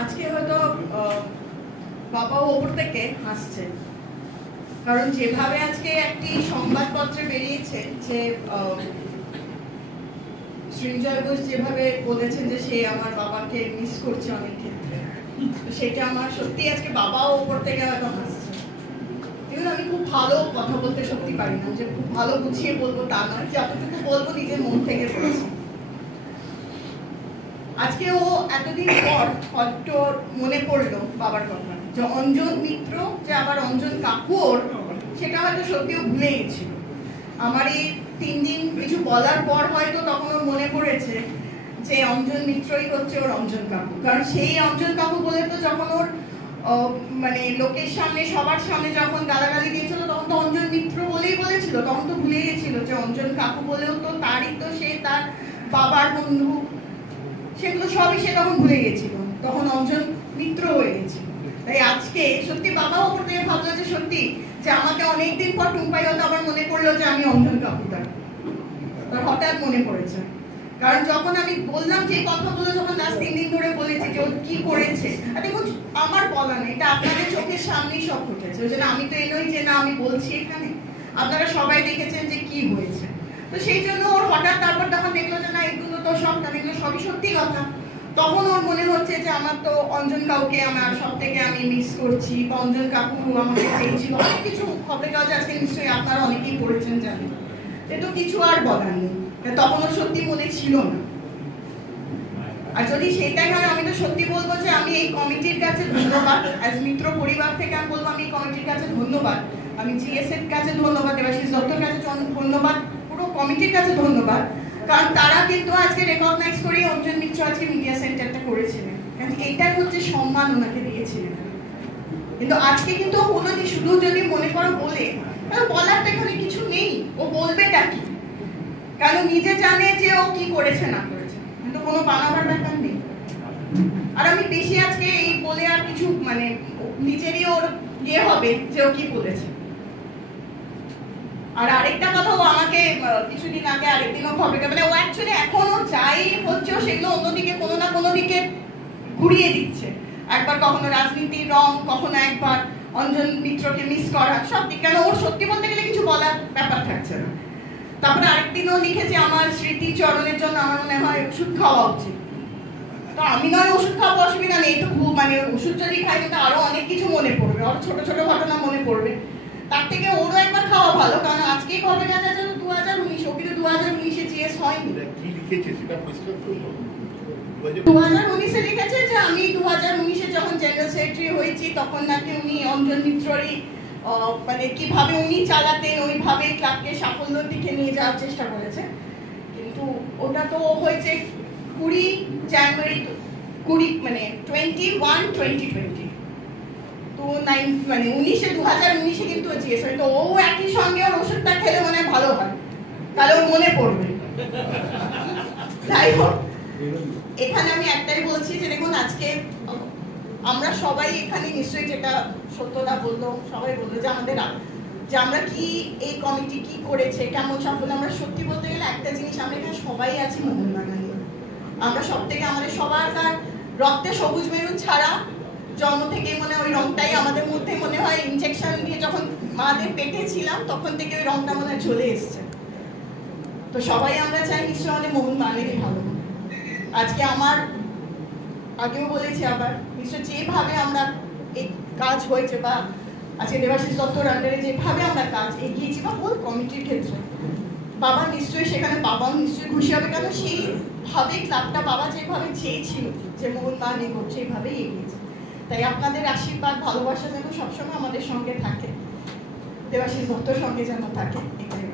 আজকে হয়তো বাবাও ওপর থেকে হাসছে, কারণ যেভাবে আজকে একটি সংবাদপত্রে বেরিয়েছে যে সৃঞ্জয় ঘোষ যেভাবে বলেছেন যে সে আমার বাবাকে মিস করছে অনেক ক্ষেত্রে, সেটা আমার সত্যি আজকে বাবাও ওপর থেকে হয়তো হাসছে। কিন্তু আমি খুব ভালো কথা বলতে সত্যি পারি না, যে খুব ভালো গুছিয়ে বলবো তা নয়, যতটুকু বলবো নিজের মন থেকে বলেছি। আজকে ও এতদিন পর হয়তো মনে পড়লো বাবার কথা, যে অঞ্জন মিত্র যে আবার অঞ্জন কাকুর, সেটা হয়তো সত্যিও ভুলে গেছিল। আমার এই 3 দিন কিছু বলার পর হয়তো তখন ওর মনে পড়েছে যে অঞ্জন মিত্রই হচ্ছে ওর অঞ্জন কাকু। কারণ সেই অঞ্জন কাকু বলে তো যখন ওর মানে লোকের সামনে সবার সামনে যখন গালাগালি দিয়েছিল, তখন তো অঞ্জন মিত্র বলেই বলেছিল, তখন তো ভুলে গেছিল যে অঞ্জন কাকু বলেও তো তারই তো সে তার বাবার বন্ধু, সেগুলো সবই সে তখন ভুলে গেছিল, তখন অঞ্জন মিত্র হয়ে গেছিল। তাই আজকে সত্যি বাবা ওপর থেকে ভাবলো যে সত্যি যে আমাকে অনেকদিন পর টুম্পাই হয়তো আবার মনে পড়লো যে আমি অঞ্জন কাকুটা, তার হঠাৎ মনে পড়েছে। কারণ যখন আমি বললাম যে কথাগুলো যখন লাস্ট 3 দিন ধরে বলেছি যে ও কি করেছে, আর দেখুন আমার বলা নেই, এটা আপনাদের চোখের সামনেই সব ঘটেছে। ওই জন্য আমি তো এই নই যে না আমি বলছি এখানে, আপনারা সবাই দেখেছেন যে কি হয়েছে। তো সেই জন্য ওর হঠাৎ তারপর তখন দেখলো যে না এগুলো তো সব, এগুলো সবই সত্যি কথা। তখন ওর মনে হচ্ছে যে আমার তো অঞ্জন কাকুকে আমার সব থেকে আমি মিস করছি, বা অঞ্জন কাকু আমাকে পেয়েছিল, অনেক কিছু খবরের কাগজে আজকে নিশ্চয়ই আপনারা অনেকেই পড়েছেন জানেন। তো কিছু আর বলার নেই, তখন ওর সত্যি মনে ছিল না। আর যদি সেটাই হয়, আমি তো সত্যি বলবো যে আমি এই কমিটির কাছে ধন্যবাদ, আজ মিত্র পরিবার থেকে আমি বলবো আমি এই কমিটির কাছে ধন্যবাদ, আমি জিএস এর কাছে ধন্যবাদ, দেবাশিস দত্তর কাছে ধন্যবাদ, পুরো কমিটির কাছে ধন্যবাদ। কারণ তারা কিন্তু আজকে রেকগনাইজ করে অঞ্জন মিত্র আজকে মিডিয়া সেন্টারটা করেছিলেন, কারণ এইটাই হচ্ছে সম্মান ওনাকে দিয়েছিলেন। কিন্তু আজকে কিন্তু হলো যে শুধু যদি মনে করো বলে, বলার তো এখানে কিছু নেই, ও বলবেটা কি? কারণ নিজে জানে যে ও কি করেছে না করেছে, কিন্তু কোনো বানাবার ব্যাপার নেই। আর আমি বেশি আজকে এই বলে আর কিছু মানে নিজেরই ওর ইয়ে হবে যে ও কি বলেছে। আর আরেকটা কথা, ও আমাকে কিছুদিন আগে আরেকদিনও খবর মানে ও অ্যাকচুয়ালি এখনো যাই হচ্ছে সেগুলো অন্যদিকে কোনো না কোনো দিকে ঘুরিয়ে দিচ্ছে। একবার কখনো রাজনীতির রং, কখনো একবার অঞ্জন মিত্রকে মিস করা, সব দিক। কেন ওর সত্যি বলতে গেলে কিছু বলার ব্যাপার থাকছে না। তারপরে আরেকদিনও লিখেছে আমার স্মৃতিচরণের জন্য আমার মনে হয় ওষুধ খাওয়া উচিত। তো আমি নয় ওষুধ খাওয়া অসুবিধা নেই, তো খুব মানে ওষুধ যদি খাই কিন্তু আরো অনেক কিছু মনে পড়বে, আরো ছোট ছোট ঘটনা মনে পড়বে। তার থেকে ওরও একবার খাওয়া ভালো, কারণ আজকেই খবর গেছে 2019, ও কিন্তু 2019-এ জিএস হয়নি। 2019-এ লিখেছে যে আমি 2019-এ যখন জেনারেল সেক্রেটারি হয়েছি তখন নাকি উনি অঞ্জন মিত্ররই মানে কিভাবে উনি চালাতেন ওইভাবে ক্লাবকে সাফল্যের দিকে নিয়ে যাওয়ার চেষ্টা করেছে। কিন্তু ওটা তো হয়েছে 20 জানুয়ারি 2020 তো 2019-এ কিন্তু জিএস হয়। তো ও একই সঙ্গে ওর ওষুধটা খেলে মনে হয় ভালো হয়, তাহলে ওর মনে পড়বে। যাই হোক, এখানে আমি একটাই বলছি যে দেখুন আজকে আমরা সবাই এখানে নিশ্চয়ই যেটা সত্যতা বললো, সবাই বললো যে আমাদের যে আমরা কি এই কমিটি কি করেছে, কেমন সাফল্য। আমরা সত্যি বলতে গেলে একটা জিনিস, আমরা এখানে সবাই আছি মোহনবাগানী। আমরা সব থেকে আমাদের সবার রক্তে সবুজ মেরুন ছাড়া জন্ম থেকে মনে ওই রংটাই আমাদের মধ্যে মনে হয় ইনজেকশন দিয়ে যখন মাদের পেটে ছিলাম তখন থেকে ওই রংটা মনে হয় চলে এসছে। তো সবাই আমরা চাই নিশ্চয় আমাদের মোহনবাগানেরই ভালো। আজকে আমার আগেও বলেছি আবার, নিশ্চয় যেভাবে আমরা এই কাজ হয়েছে বা আজকে দেবাশিস দত্তর আন্ডারে যেভাবে আমরা কাজ এগিয়েছি বা হোল কমিটির ক্ষেত্রে, বাবা নিশ্চয়ই সেখানে বাবাও নিশ্চয়ই খুশি হবে, কারণ সেইভাবে ক্লাবটা বাবা যেভাবে চেয়েছিল যে মোহনবাগান এগোচ্ছে এইভাবেই এগিয়েছে। তাই আপনাদের আশীর্বাদ ভালোবাসা যেন সবসময় আমাদের সঙ্গে থাকে, দেবাশিস দত্তর সঙ্গে যেন থাকে, এটাই